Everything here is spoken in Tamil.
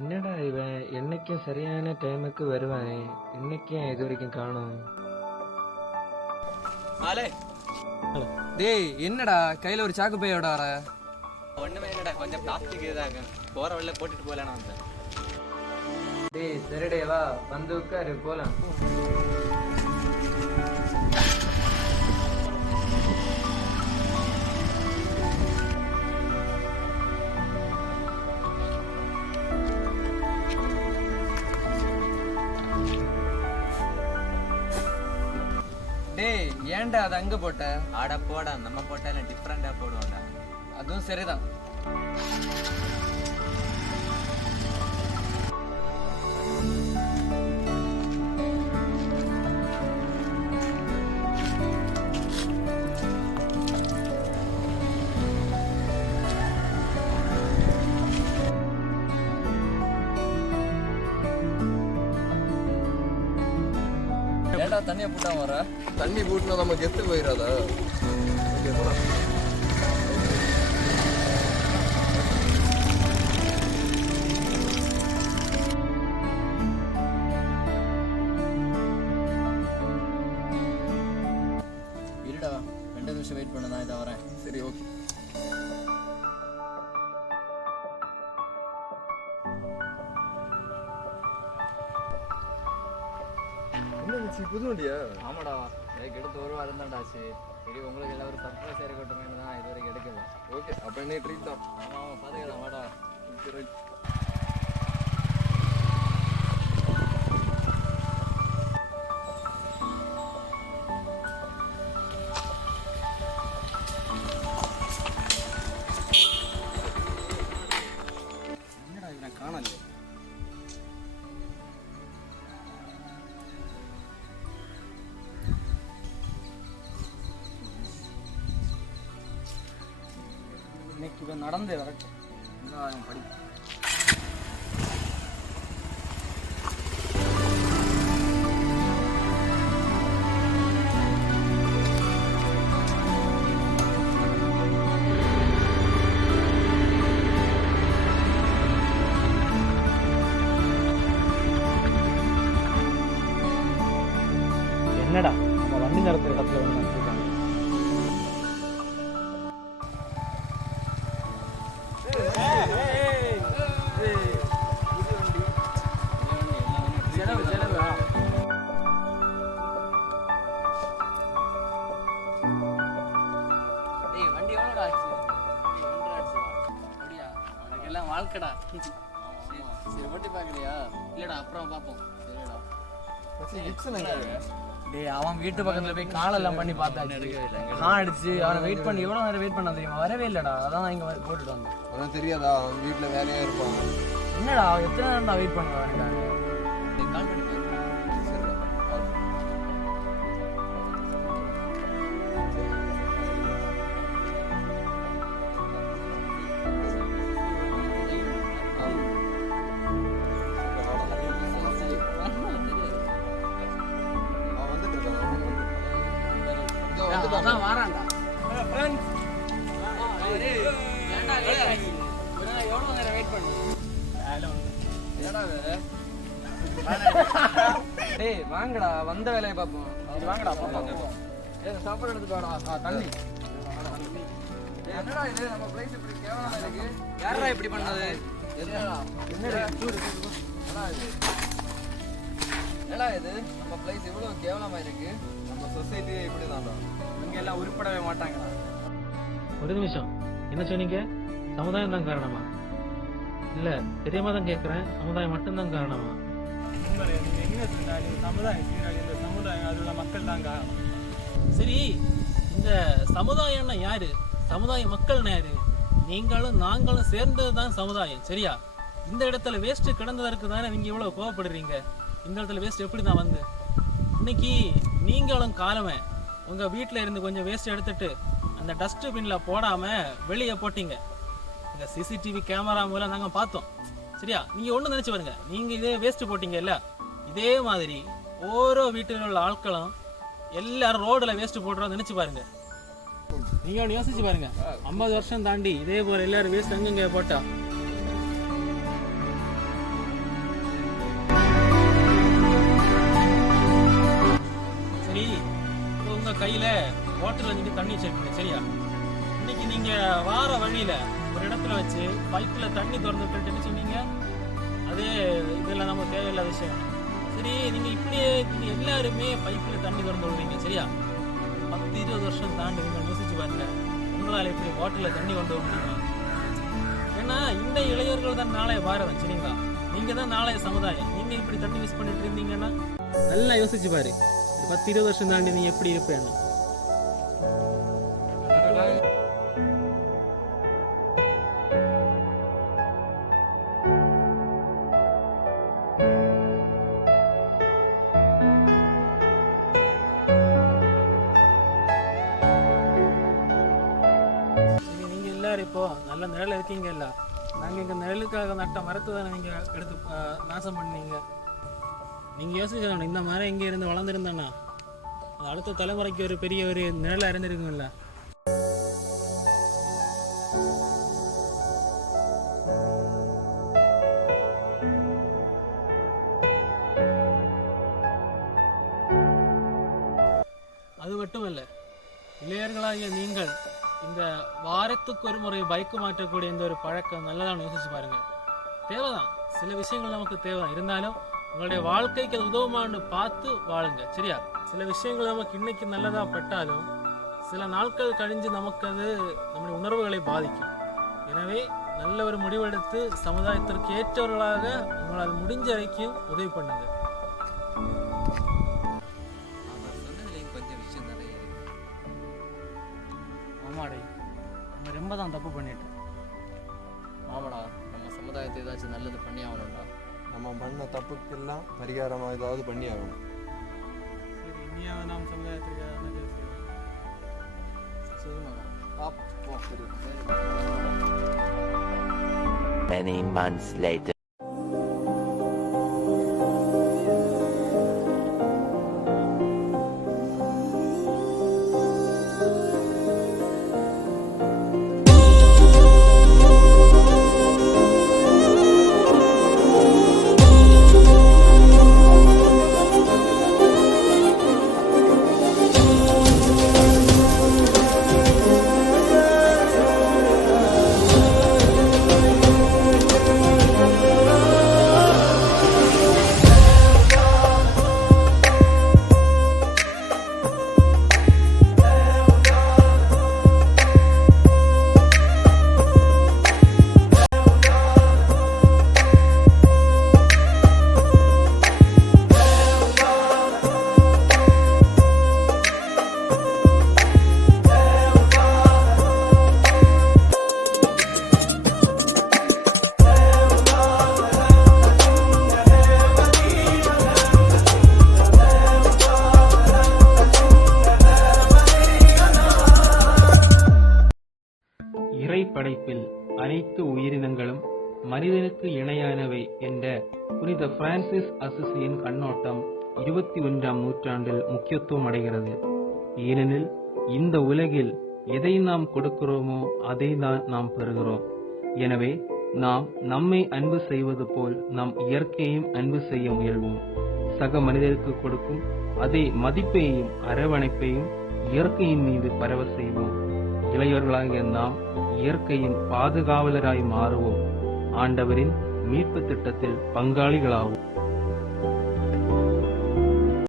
என்னடா இவன் என்னைக்கும் சரியான டைமுக்கு வருவானே, இன்னைக்கும் இது வரைக்கும் காணோம். டேய் என்னடா கையில ஒரு சாக்கு பையோட வர? ஒண்ணுமே இல்லடா, கொஞ்சம் பிளாஸ்டிக் இதாங்க போற வழியில போட்டுட்டு போகலான்னு வந்தேன். டேய் சரிடே வா, வந்து உட்காரு போலாம். டேய் ஏன்டா அது அங்க போட்ட? ஆடா போடா, நம்ம போட்டாலும் டிஃப்ரெண்டா போடுவோம்டா. அதுவும் சரிதான். ஏன்டா தண்ணியை போட்டா வர? தண்ணி போட்டுனா நம்ம கெத்து போயிடாதா? ஓகே போலாம். இருடா 2 நிமிஷம் வெயிட் பண்ண, நான் இதை வரேன். சரி ஓகே. என்ன புது வண்டியா? ஆமாடா, எனக்கு எடுத்து ஒரு வாரம் தான்டா ஆச்சு. சரி உங்களுக்கு எல்லாம் ஒரு சர்ப்ரைஸ் இருக்கட்டுமே தான் இது வரைக்கும் எடுக்கல. ஓகே அப்போ என்ன ட்ரீட் தான். ஆமாம் பார்த்துக்கலாம் வாடா. சரி. என்னடா இது நான் காணல. இன்னைக்கு இவன் நடந்தே வரட்டும். இன்னும் படி. என்னடா நம்ம வண்டி நடத்துற இடத்துல வந்து நினைச்சிருக்காங்க. டேய் வண்டி எவ்வளோடா ஆச்சு? 2 ஆச்சு. அப்படியா? உனக்கு எல்லாம் வாழ்க்கடா. சரி ஓட்டி பார்க்கலையா? இல்லடா அப்புறம் பார்ப்போம். சரிடா. மச்சி கிட்ஸ் எங்க? டேய் அவன் வீட்டு பக்கத்துல போய் காலெல்லாம் பண்ணி பார்த்தாச்சு. அடிச்சு அவனை வெயிட் பண்ணி எவ்வளோ நேரம் வெயிட் பண்ண தெரியுமா? வரவே இல்லடா. அதான் நான் இங்கே போட்டுட்டு வந்தேன். அதான் தெரியாதா, அவன் வீட்டில் வேலையாக இருப்பான். என்னடா எத்தனை நேரம் தான் வெயிட் பண்ணுவேன்? கால் பண்ணி பாரு. அவன் வந்துட்டு இருக்கான். அதான் வாரான்டா. எவ்வளோ நேரம் வெயிட் பண்ணு? டேய் வாங்கடா, வந்த வேலையை பார்ப்போம். வாங்கடா பார்ப்போம். சாப்பாடு எடுத்துட்டு வாடா. தண்ணி என்னடா இது? நம்ம பிளேஸ் இப்படி கேவலமா இருக்கு. யாரா இப்படி பண்ணது? என்னடா இது? நம்ம பிளேஸ் இவ்வளவு கேவலமா இருக்கு. நம்ம சொசைட்டியே இப்படி தான்டா. இங்க எல்லாம் உருப்படவே மாட்டாங்கடா. ஒரு நிமிஷம், என்ன சொன்னீங்க? சமுதாயம் தான் காரணமா? இல்ல தெரியாம தான் கேட்கறேன், சமுதாயம் மட்டும்தான் காரணமா? சரி, இந்த சமுதாயம்னா யாரு? சமுதாய மக்கள்னா யாரு? நீங்களும் நாங்களும் சேர்ந்தது தான் சமுதாயம், சரியா? இந்த இடத்துல வேஸ்ட் கிடந்ததற்கு தானே நீங்க இவ்வளவு கோவப்படுறீங்க. இந்த இடத்துல வேஸ்ட் எப்படி தான் வந்து? இன்னைக்கு நீங்களும் காலமே உங்க வீட்டில் இருந்து கொஞ்சம் வேஸ்ட் எடுத்துட்டு அந்த டஸ்ட்பின்ல போடாம வெளியே போட்டீங்க. இந்த சிசிடிவி கேமரா மூலம் நாங்கள் பார்த்தோம், சரியா? நீங்க ஒன்று நினைச்சு பாருங்க, நீங்க இதே வேஸ்ட் போட்டீங்க இல்ல, இதே மாதிரி ஓரோ வீட்டில் உள்ள ஆட்களும் எல்லாரும் ரோடுல வேஸ்ட் போடுறோம் நினைச்சு பாருங்க. நீங்க ஒன்று யோசிச்சு பாருங்க, 50 வருஷம் தாண்டி இதே போல எல்லாரும் வேஸ்ட் அங்கங்க போட்டா கையில வாட்டர்ல நீங்க தண்ணி வச்சிருக்கீங்க சரியா? இன்னைக்கு நீங்க வார வழியில ஒரு இடத்துல வச்சு பைப்ல தண்ணி திறந்து விட்டுன்னு சொன்னீங்க. அது இதெல்லாம் நம்ம தேவையில்லாத விஷயம். சரி, நீங்க இப்படியே நீங்க எல்லாருமே பைப்ல தண்ணி திறந்து விடுவீங்க சரியா? 10-20 வருஷம் தாண்டி நீங்க யோசிச்சு பாருங்க, உங்களால எப்படி வாட்டர்ல தண்ணி கொண்டு வர முடியுமா? ஏன்னா இந்த இளைஞர்கள் தான் நாளைய பாரதம் சரிங்களா? நீங்க தான் நாளைய சமுதாயம். நீங்க இப்படி தண்ணி யூஸ் பண்ணிட்டு இருந்தீங்கன்னா நல்லா யோசிச்சு பாரு, 10-20 வருஷம் தாண்டி நீ எப்படி இருப்பேன்னு. நீங்க எல்லாரும் இப்போ நல்ல நிழல் இருக்கீங்கல்ல, நாங்க எங்க நிழலுக்காக நட்ட மரத்தை தானே நீங்க எடுத்து நாசம் பண்ணீங்க. நீங்க யோசிக்கணும், இந்த மரம் எங்க இருந்து வளர்ந்துருந்தேன்னா அது அடுத்த தலைமுறைக்கு ஒரு பெரிய ஒரு நிழலா இருந்திருக்கும்ல. அது மட்டுமல்ல, இளையர்களாகிய நீங்கள் இந்த வாரத்துக்கு ஒரு முறை பைக்கு மாற்றக்கூடிய இந்த ஒரு பழக்கம் நல்லதான் யோசிச்சு பாருங்க. தேவைதான், சில விஷயங்கள் நமக்கு தேவைதான். இருந்தாலும் உங்களுடைய வாழ்க்கைக்கு அது உதவுமான்னு பார்த்து வாழுங்க சரியா? சில விஷயங்கள் நமக்கு இன்னைக்கு நல்லதா பட்டாலும் சில நாட்கள் கழிஞ்சு நமக்கு அது நம்முடைய உணர்வுகளை பாதிக்கும். எனவே நல்ல ஒரு முடிவெடுத்து சமுதாயத்திற்கு ஏற்றவர்களாக உங்களால் முடிஞ்ச வரைக்கும் உதவி பண்ணுங்க. அவர் சொன்னதுலேயும் கொஞ்சம் விஷயம் நிறைய இருக்கு. ஆமாடே, நம்ம ரொம்ப தான் தப்பு பண்ணிட்டோம். ஆமாடா, நம்ம சமுதாயத்தை ஏதாச்சும் நல்லது பண்ணி ஆகணும்டா. நம்ம பண்ண தப்புக்கெல்லாம் பரிகாரமாக ஏதாவது பண்ணி ஆகணும். சரி, இனியாவது நாம் சமுதாயத்திற்கு நல்லது செய்வோம். சரிமாடா, பார்ப்போம். சரி. Many months later. படைப்பில் அனைத்து உயிரினங்களும் மனிதனுக்கு இணையானவை என்ற புனித பிரான்சிஸ் அசிசியின் கண்ணோட்டம் 21ஆம் நூற்றாண்டில் முக்கியத்துவம் அடைகிறது. ஏனெனில் இந்த உலகில் எதை நாம் கொடுக்கிறோமோ அதை தான் நாம் பெறுகிறோம். எனவே நாம் நம்மை அன்பு செய்வது போல் நம் இயற்கையையும் அன்பு செய்ய முயல்வோம். சக மனிதருக்கு கொடுக்கும் அதே மதிப்பையும் அரவணைப்பையும் இயற்கையின் மீது பரவ செய்வோம். இளையவர்களாகிய நாம் இயற்கையின் பாதுகாவலராய் மாறுவோம். ஆண்டவரின் மீட்பு திட்டத்தில் பங்காளிகளாகும்.